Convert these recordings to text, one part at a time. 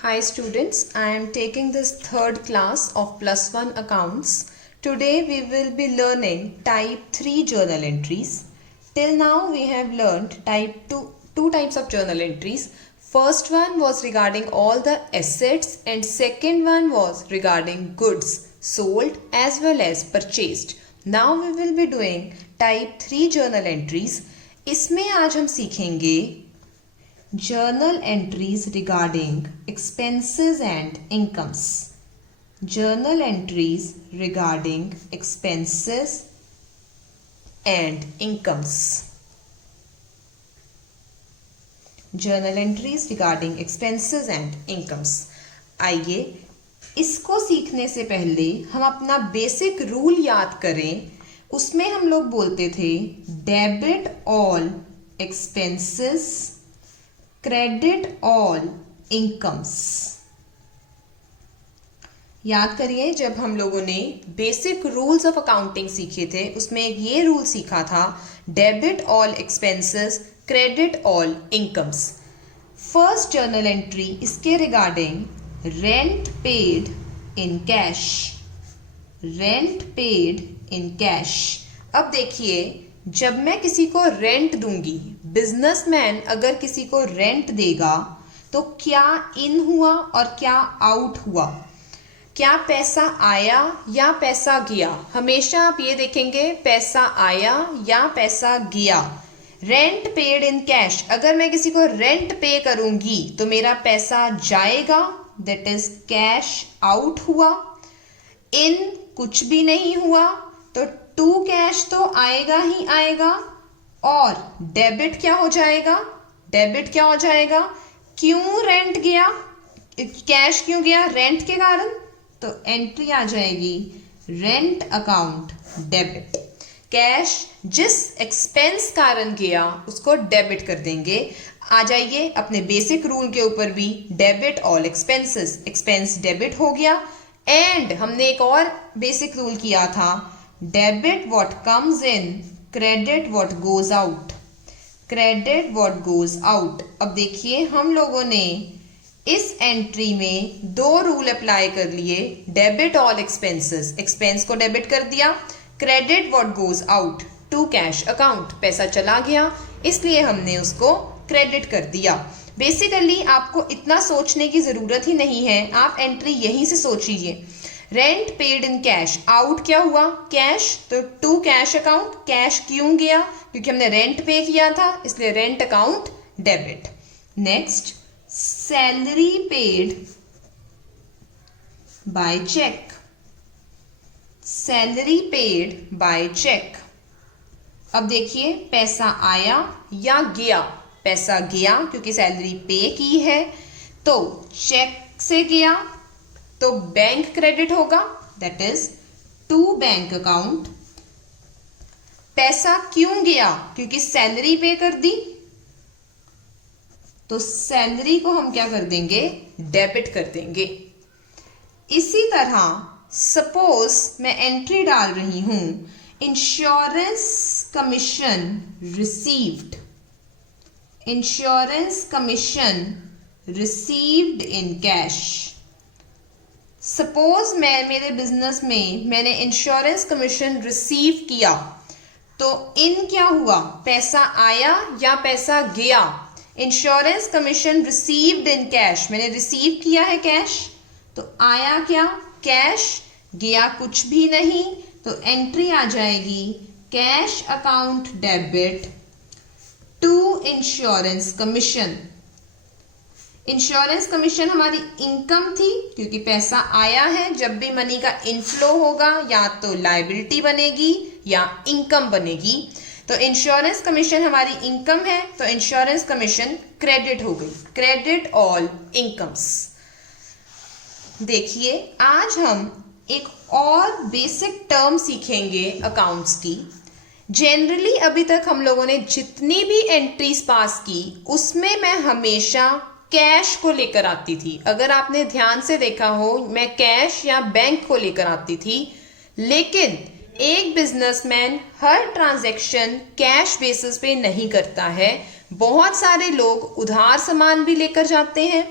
Hi students, I am taking this third class of plus one accounts. Today we will be learning type 3 journal entries. Till now we have learned two types of journal entries. First one was regarding all the assets and second one was regarding goods sold as well as purchased. Now we will be doing type 3 journal entries. इसमें आज हम सीखेंगे journal entries regarding expenses and incomes. Journal entries regarding expenses and incomes. Journal entries regarding expenses and incomes. आइए इसको सीखने से पहले हम अपना बेसिक रूल याद करें. उसमें हम लोग बोलते थे debit all expenses, credit all incomes. याद करिए जब हम लोगों ने बेसिक रूल्स ऑफ अकाउंटिंग सीखे थे उसमें एक ये रूल सीखा था debit all expenses, credit all incomes. First journal entry इसके regarding rent paid in cash. Rent paid in cash. अब देखिए जब मैं किसी को रेंट दूंगी, बिजनेसमैन अगर किसी को रेंट देगा तो क्या इन हुआ और क्या आउट हुआ, क्या पैसा आया या पैसा गया. हमेशा आप ये देखेंगे पैसा आया या पैसा गया. रेंट पेड इन कैश, अगर मैं किसी को रेंट पे करूंगी तो मेरा पैसा जाएगा, दैट इज कैश आउट हुआ. इन कुछ भी नहीं हुआ तो टू कैश तो आएगा ही आएगा. और डेबिट क्या हो जाएगा, डेबिट क्या हो जाएगा, क्यों रेंट गया, कैश क्यों गया, रेंट के कारण, तो एंट्री आ जाएगी रेंट अकाउंट डेबिट. कैश जिस एक्सपेंस कारण गया उसको डेबिट कर देंगे. आ जाइए अपने बेसिक रूल के ऊपर भी, debit all expenses, expense debit हो गया. एंड हमने एक और बेसिक रूल किया था debit what comes in, credit what goes out. Credit what goes out. अब देखिए हम लोगों ने इस एंट्री में दो रूल अप्लाई कर लिए. डेबिट ऑल एक्सपेंसेस, एक्सपेंस को डेबिट कर दिया. Credit what goes out to cash account, पैसा चला गया इसलिए हमने उसको क्रेडिट कर दिया. बेसिकली आपको इतना सोचने की जरूरत ही नहीं है, आप एंट्री यहीं से सोचिए. Rent paid in cash, out क्या हुआ, कैश, तो टू कैश अकाउंट. कैश क्यों गया, क्योंकि हमने रेंट पे किया था इसलिए rent account debit. Next salary paid by cheque. Salary paid by cheque. अब देखिए पैसा आया या गया, पैसा गया क्योंकि सैलरी पे की है तो चेक से गया तो बैंक क्रेडिट होगा, that is to bank account. पैसा क्यों गया, क्योंकि सैलरी पे कर दी तो सैलरी को हम क्या कर देंगे, डेबिट कर देंगे. इसी तरह सपोज मैं एंट्री डाल रही हूं insurance commission received. Insurance commission received in cash. Suppose मैं मेरे बिजनेस में मैंने इंश्योरेंस कमीशन रिसीव किया तो इन क्या हुआ, पैसा आया या पैसा गया. Insurance commission received in cash, मैंने रिसीव किया है कैश तो आया क्या, कैश, गया कुछ भी नहीं तो एंट्री आ जाएगी cash account debit to insurance commission. Insurance commission हमारी इनकम थी क्योंकि पैसा आया है. जब भी मनी का इनफ्लो होगा या तो लायबिलिटी बनेगी या इनकम बनेगी. तो इंश्योरेंस कमीशन हमारी इनकम है तो इंश्योरेंस कमीशन क्रेडिट हो गई, क्रेडिट ऑल इनकम्स. देखिए आज हम एक और बेसिक टर्म सीखेंगे अकाउंट्स की. जनरली अभी तक हम लोगों ने जितनी भी एंट्रीज पास की उसमें मैं हमेशा कैश को लेकर आती थी. अगर आपने ध्यान से देखा हो मैं कैश या बैंक को लेकर आती थी. लेकिन एक बिजनेसमैन हर ट्रांजैक्शन कैश बेसिस पे नहीं करता है. बहुत सारे लोग उधार सामान भी लेकर जाते हैं.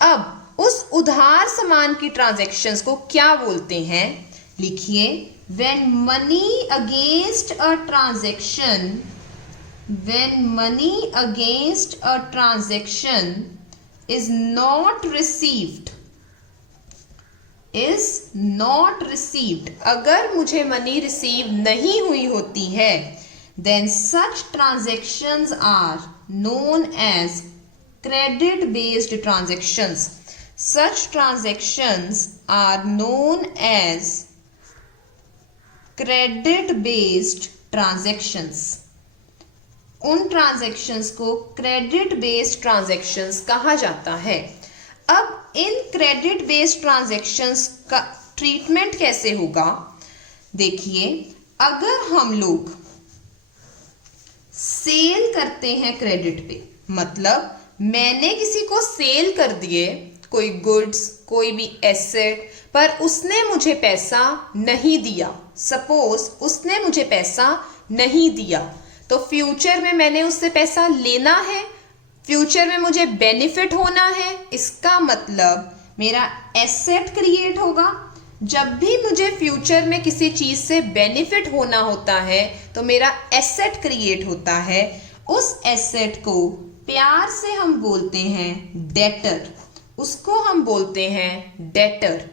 अब उस उधार सामान की ट्रांजैक्शंस को क्या बोलते हैं? लिखिए, when money against a transaction is not received, अगर मुझे मनी रिसीव नहीं हुई होती है, then such transactions are known as credit based transactions. Such transactions are known as credit based transactions. उन ट्रांजैक्शंस को क्रेडिट बेस्ड ट्रांजैक्शंस कहा जाता है। अब इन क्रेडिट बेस्ड ट्रांजैक्शंस का ट्रीटमेंट कैसे होगा? देखिए, अगर हम लोग सेल करते हैं क्रेडिट पे, मतलब मैंने किसी को सेल कर दिए कोई गुड्स, कोई भी एसेट, पर उसने मुझे पैसा नहीं दिया, सपोज उसने मुझे पैसा नहीं दिया, तो फ्यूचर में मैंने उससे पैसा लेना है, फ्यूचर में मुझे बेनिफिट होना है, इसका मतलब मेरा एसेट क्रिएट होगा। जब भी मुझे फ्यूचर में किसी चीज से बेनिफिट होना होता है तो मेरा एसेट क्रिएट होता है। उस एसेट को प्यार से हम बोलते हैं डेटर, उसको हम बोलते हैं डेटर।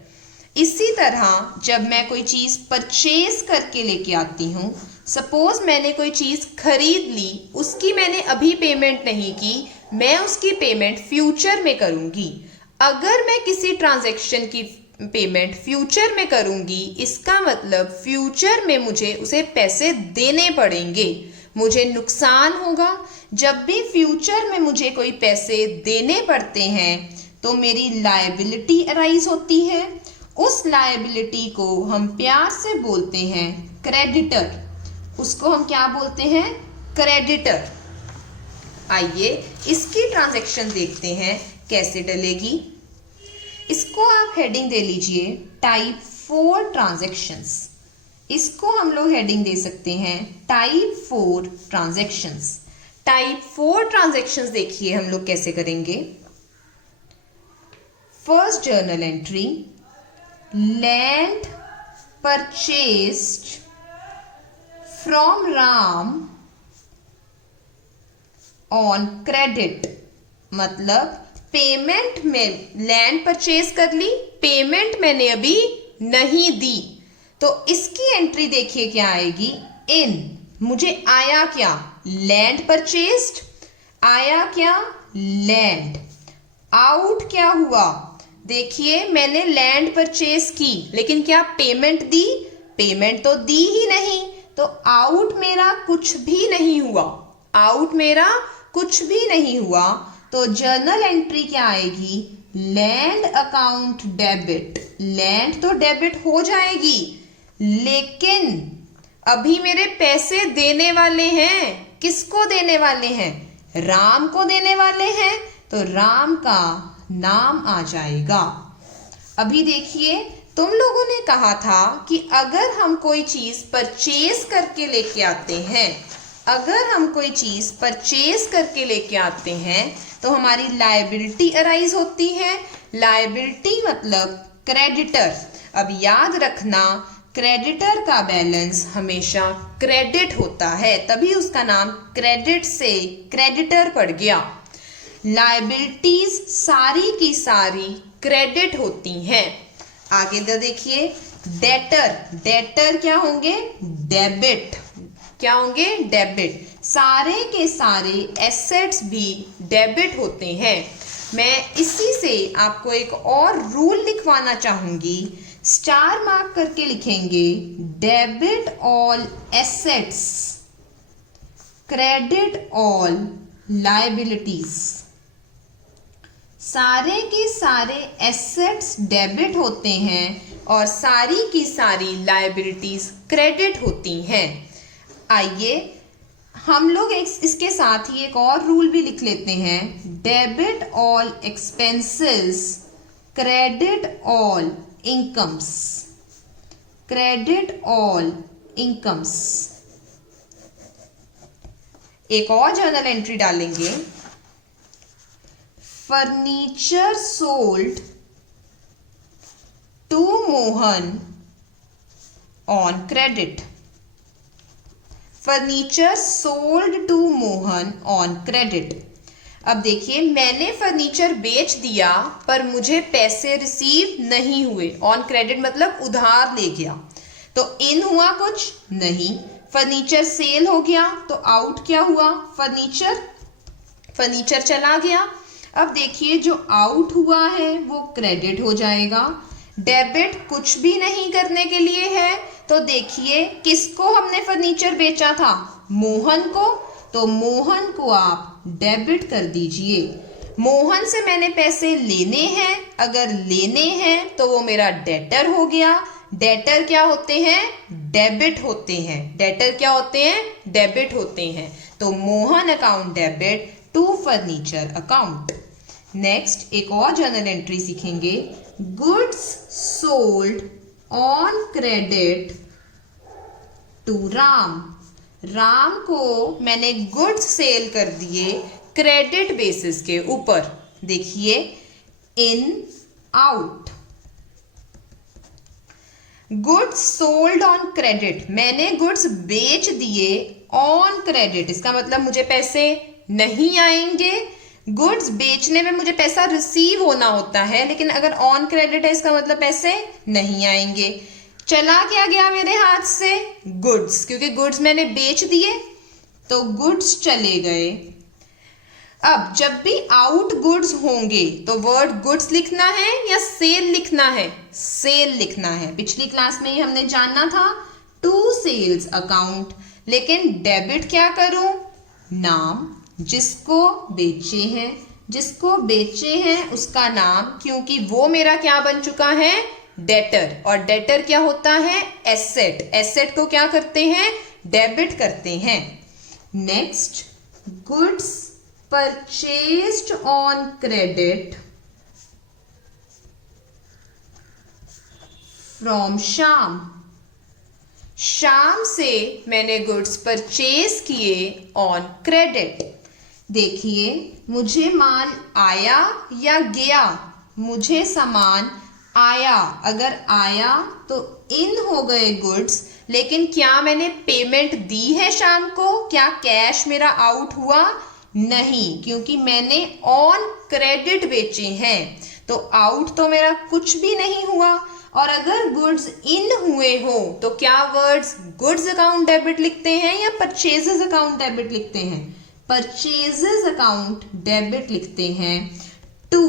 इसी तरह जब मैं कोई चीज परचेज करके लेके आती हूँ, सपोज मैंने कोई चीज खरीद ली, उसकी मैंने अभी पेमेंट नहीं की, मैं उसकी पेमेंट फ्यूचर में करूंगी। अगर मैं किसी ट्रांजैक्शन की पेमेंट फ्यूचर में करूंगी, इसका मतलब फ्यूचर में मुझे उसे पैसे देने पड़ेंगे, मुझे नुकसान होगा। जब भी फ्यूचर में मुझे कोई पैसे देने पड़ते हैं तो मेरी लायबिलिटी अराइज होती है। उस लायबिलिटी को हम प्यार से बोलते हैं क्रेडिटर, उसको हम क्या बोलते हैं? क्रेडिटर। आइए इसकी ट्रांजैक्शन देखते हैं कैसे डलेगी। इसको आप हेडिंग दे लीजिए टाइप 4 ट्रांजैक्शंस। इसको हम लोग हेडिंग दे सकते हैं टाइप 4 ट्रांजैक्शंस। टाइप 4 ट्रांजैक्शंस देखिए हम लोग कैसे करेंगे। First journal entry, land purchased from Ram on credit, मतलब पेमेंट में लैंड परचेज कर ली, पेमेंट मैंने अभी नहीं दी, तो इसकी एंट्री देखिए क्या आएगी। इन, मुझे आया क्या? लैंड परचेस्ड, आया क्या? लैंड। आउट क्या हुआ? देखिए मैंने लैंड परचेज की, लेकिन क्या पेमेंट दी? पेमेंट तो दी ही नहीं, तो आउट मेरा कुछ भी नहीं हुआ, आउट मेरा कुछ भी नहीं हुआ। तो जर्नल एंट्री क्या आएगी? Land account debit. लैंड तो डेबिट हो जाएगी, लेकिन अभी मेरे पैसे देने वाले हैं। किसको देने वाले हैं? राम को देने वाले हैं, तो राम का नाम आ जाएगा। अभी देखिए, तुम लोगों ने कहा था कि अगर हम कोई चीज परचेज करके लेके आते हैं, अगर हम कोई चीज परचेज करके लेके आते हैं तो हमारी लायबिलिटी अराइज होती है। लायबिलिटी मतलब क्रेडिटर। अब याद रखना, क्रेडिटर का बैलेंस हमेशा क्रेडिट होता है, तभी उसका नाम क्रेडिट से क्रेडिटर पड़ गया। लायबिलिटीज सारी की सारी क्रेडिट होती हैं। आगे देखिए, डेटर। डेटर क्या होंगे? डेबिट। क्या होंगे? डेबिट। सारे के सारे एसेट्स भी डेबिट होते हैं। मैं इसी से आपको एक और रूल लिखवाना चाहूंगी। स्टार मार्क करके लिखेंगे, debit all assets, credit all liabilities. सारे के सारे एसेट्स डेबिट होते हैं और सारी की सारी लायबिलिटीज क्रेडिट होती हैं। आइए हम लोग इसके साथ ही एक और रूल भी लिख लेते हैं, debit all expenses, credit all incomes. Credit all incomes. एक और जर्नल एंट्री डालेंगे, furniture sold to Mohan on credit. Furniture sold to Mohan on credit. अब देखिए, मैंने फर्नीचर बेच दिया पर मुझे पैसे रिसीव नहीं हुए. ऑन क्रेडिट मतलब उधार ले गया. तो इन हुआ कुछ नहीं. फर्नीचर सेल हो गया तो आउट क्या हुआ? फर्नीचर चला गया. अब देखिए, जो आउट हुआ है वो क्रेडिट हो जाएगा. डेबिट कुछ भी नहीं करने के लिए है. तो देखिए, किसको हमने फर्नीचर बेचा था? मोहन को. तो मोहन को आप डेबिट कर दीजिए. मोहन से मैंने पैसे लेने हैं. अगर लेने हैं तो वो मेरा डेटर हो गया. डेटर क्या होते हैं? डेबिट होते हैं. डेटर क्या होते हैं? डेबिट होते हैं. तो Mohan account debit to furniture account. Next एक और जर्नल एंट्री सीखेंगे. Goods sold on credit to Ram. Ram को मैंने गुड्स सेल कर दिए क्रेडिट बेसिस के ऊपर. देखिए, in out. Goods sold on credit, मैंने गुड्स बेच दिए ऑन क्रेडिट. इसका मतलब मुझे पैसे नहीं आएंगे. गुड्स बेचने में मुझे पैसा रिसीव होना होता है, लेकिन अगर ऑन क्रेडिट है इसका मतलब पैसे नहीं आएंगे. चला क्या गया मेरे हाथ से? गुड्स, क्योंकि गुड्स मैंने बेच दिए तो गुड्स चले गए. अब जब भी आउट गुड्स होंगे तो वर्ड गुड्स लिखना है या सेल लिखना है? सेल लिखना है. पिछली क्लास में ही हमने जाना था टू सेल्स अकाउंट. लेकिन डेबिट क्या करूं? नाम, जिसको बेचे हैं उसका नाम, क्योंकि वो मेरा क्या बन चुका है? डेटर. और डेटर क्या होता है? एसेट. एसेट को क्या करते हैं? डेबिट करते हैं. Next, goods purchased on credit from Shyam. Shyam से मैंने गुड्स परचेज किए ऑन क्रेडिट. देखिए, मुझे माल आया या गया? मुझे सामान आया. अगर आया तो इन हो गए गुड्स. लेकिन क्या मैंने पेमेंट दी है शाम को? क्या कैश मेरा आउट हुआ? नहीं, क्योंकि मैंने ऑन क्रेडिट बेचे हैं. तो आउट तो मेरा कुछ भी नहीं हुआ. और अगर गुड्स इन हुए हो तो क्या वर्ड्स गुड्स अकाउंट डेबिट लिखते हैं या परचेजेस अकाउंट डेबिट लिखते हैं? परचेजेस अकाउंट डेबिट लिखते हैं. टू,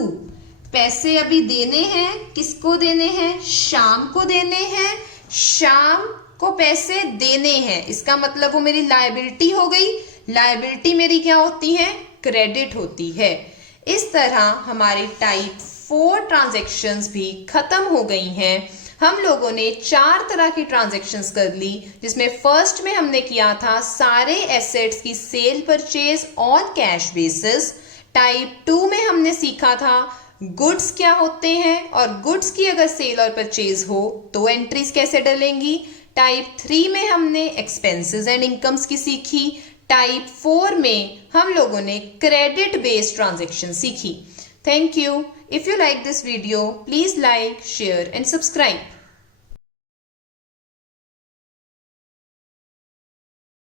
पैसे अभी देने हैं. किसको देने हैं? शाम को देने हैं. शाम को पैसे देने हैं, इसका मतलब वो मेरी लायबिलिटी हो गई. लायबिलिटी मेरी क्या होती है? क्रेडिट होती है. इस तरह हमारी टाइप 4 ट्रांजैक्शंस भी खत्म हो गई हैं. हम लोगों ने 4 तरह की ट्रांजैक्शंस कर ली, जिसमें फर्स्ट में हमने किया था सारे एसेट्स की cell purchase on cash basis. Type 2 में हमने सीखा था गुड्स क्या होते हैं और गुड्स की अगर सेल और परचेज हो तो एंट्रीज कैसे डलेंगी. टाइप 3 में हमने एक्सपेंसेस एंड इनकम्स की सीखी. टाइप 4 में हम लोगों ने क्रेडिट बेस्ड ट्रांजैक्शन सीखी. Thank you. If you like this video, please like, share and subscribe.